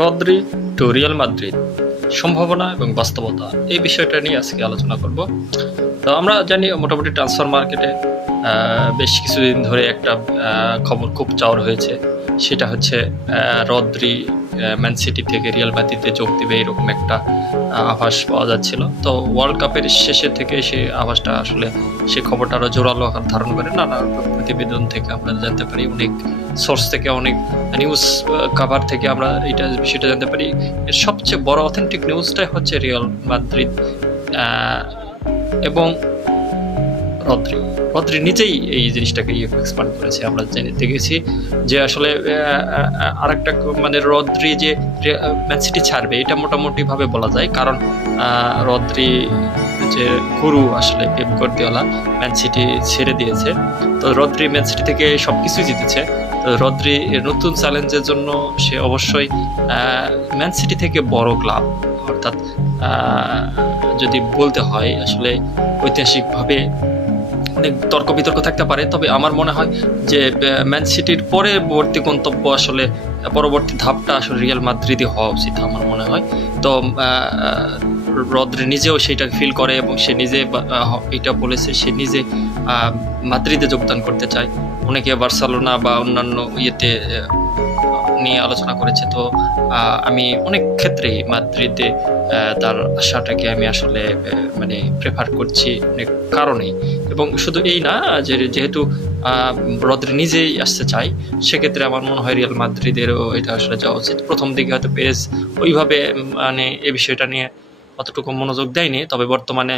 Rodri two Real Madrid সম্ভাবনা এবং বাস্তবতা এই বিষয়টা নিয়ে আজকে আলোচনা করব। তো আমরা জানি মোটামুটি ট্রান্সফার মার্কেটে বেশ কিছুদিন ধরে একটা খবর খুব চাওয়ার হয়েছে, সেটা হচ্ছে রদ্রি ম্যান সিটি থেকে রিয়াল মাদ্রিদে যোগ দেবে এরকম একটা আভাস পাওয়া যাচ্ছিল। তো ওয়ার্ল্ড কাপের শেষে থেকে সে আভাসটা আসলে সে খবরটা আরও জোরালো আকার ধারণ করে। নানা প্রতিবেদন থেকে আমরা জানতে পারি, অনেক সোর্স থেকে, অনেক নিউজ কাভার থেকে আমরা এটা বিষয়টা জানতে পারি। এর সবচেয়ে বড় অথেন্টিক নিউজটাই হচ্ছে রিয়াল মাদ্রিদ এবং রদ্রি নিজেই এই জিনিসটাকে এক্সপ্যান্ড করেছে। আমরা দেখেছি যে আসলে আরেকটা মানে রদ্রি যে ম্যান সিটি ছাড়বে এটা মোটামুটি ভাবে বলা যায়, কারণ রদ্রি যে গুরু আসলে পেপ গার্দিওলা ম্যান সিটি ছেড়ে দিয়েছে। তো রদ্রি ম্যান সিটি থেকে সবকিছুই জিতেছে। তো রদ্রি নতুন চ্যালেঞ্জের জন্য সে অবশ্যই ম্যান সিটি থেকে বড় ক্লাব, অর্থাৎ যদি বলতে হয় আসলে ঐতিহাসিকভাবে অনেক তর্ক বিতর্ক থাকতে পারে, তবে আমার মনে হয় যে ম্যান সিটির পরবর্তী গন্তব্য আসলে পরবর্তী ধাপটা আসলে রিয়াল মাদ্রিদে হওয়া উচিত আমার মনে হয়। তো রদ্রি নিজেও সেটা ফিল করে এবং সে নিজে এটা বলেছে সে নিজে মাদ্রিদে যোগদান করতে চায়। অনেকে বার্সেলোনা বা অন্যান্য ইয়েতে নিয়ে আলোচনা করেছে। তো আমি অনেক ক্ষেত্রেই মাদ্রিদে তার আশাটাকে আমি আসলে মানে প্রেফার করছি অনেক কারণেই, এবং শুধু এই না যে যেহেতু রদ্রি নিজেই আসতে চাই, সেক্ষেত্রে আমার মনে হয় রিয়াল মাদ্রিদেরও এটা আসলে যাওয়া উচিত। প্রথম দিকে হয়তো পেরেজ ওইভাবে মানে এই বিষয়টা নিয়ে অতটুকু মনোযোগ দেয়নি, তবে বর্তমানে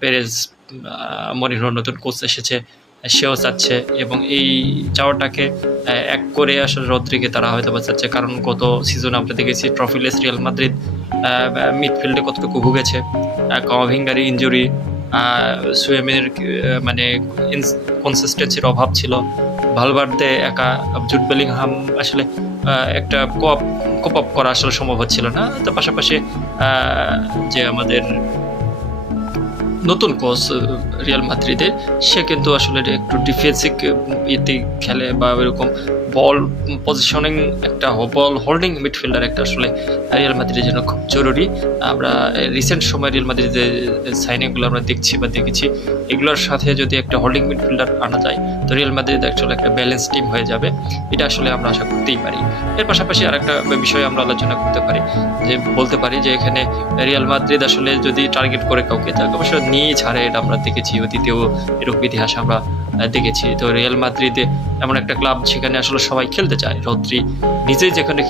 পেরেজ মরিনহোর নতুন কোচ এসেছে, সেও চাচ্ছে এবং এই চাওয়াটাকে এক করে আসলে রদ্রিকে তারা হয়তো বা চাচ্ছে, কারণ গত সিজনে আমরা দেখেছি ট্রফিলেস রিয়াল মাদ্রিদ মিডফিল্ডে কতটুকু ভুগেছে। কামাভিঙ্গার ইনজুরি, সুয়েমের মানে কনসিস্টেন্সির অভাব ছিল, ভালভার্দে একা, জুড বেলিংহাম আসলে একটা কোপ আপ করা আসলে সম্ভব হচ্ছিল না। তো পাশাপাশি যে আমাদের নতুন কোচ রিয়াল মাদ্রিদে, সে কিন্তু আসলে একটু ডিফেন্সিভ ইতে খেলে বা এরকম বল পজিশনিং একটা বল হোল্ডিং মিডফিল্ডার একটা আসলে রিয়াল মাদ্রিদের জন্য খুব জরুরি। আমরা রিসেন্ট সময় রিয়াল মাদ্রিদের সাইনিংগুলো আমরা দেখেছি, এগুলোর সাথে যদি একটা হোল্ডিং মিডফিল্ডার আনা যায় তো রিয়াল মাদ্রিদ অ্যাকচুয়ালি একটা ব্যালেন্স টিম হয়ে যাবে। এটা আসলে আমরা আশা করতেই পারি। এর পাশাপাশি আরেকটা বিষয় আমরা আলোচনা করতে পারি, যে বলতে পারি যে এখানে রিয়াল মাদ্রিদ আসলে যদি টার্গেট করে কাউকে, তাকে অবশ্য নিয়ে ছাড়ে, এটা আমরা দেখেছি অতীতেও এরকম ইতিহাস আমরা দেখেছি। তো রিয়াল মাদ্রিদে এমন একটা ক্লাব যেখানে আসলে সবাই খেলতে চায়, রদ্রি নিজেই যেখানে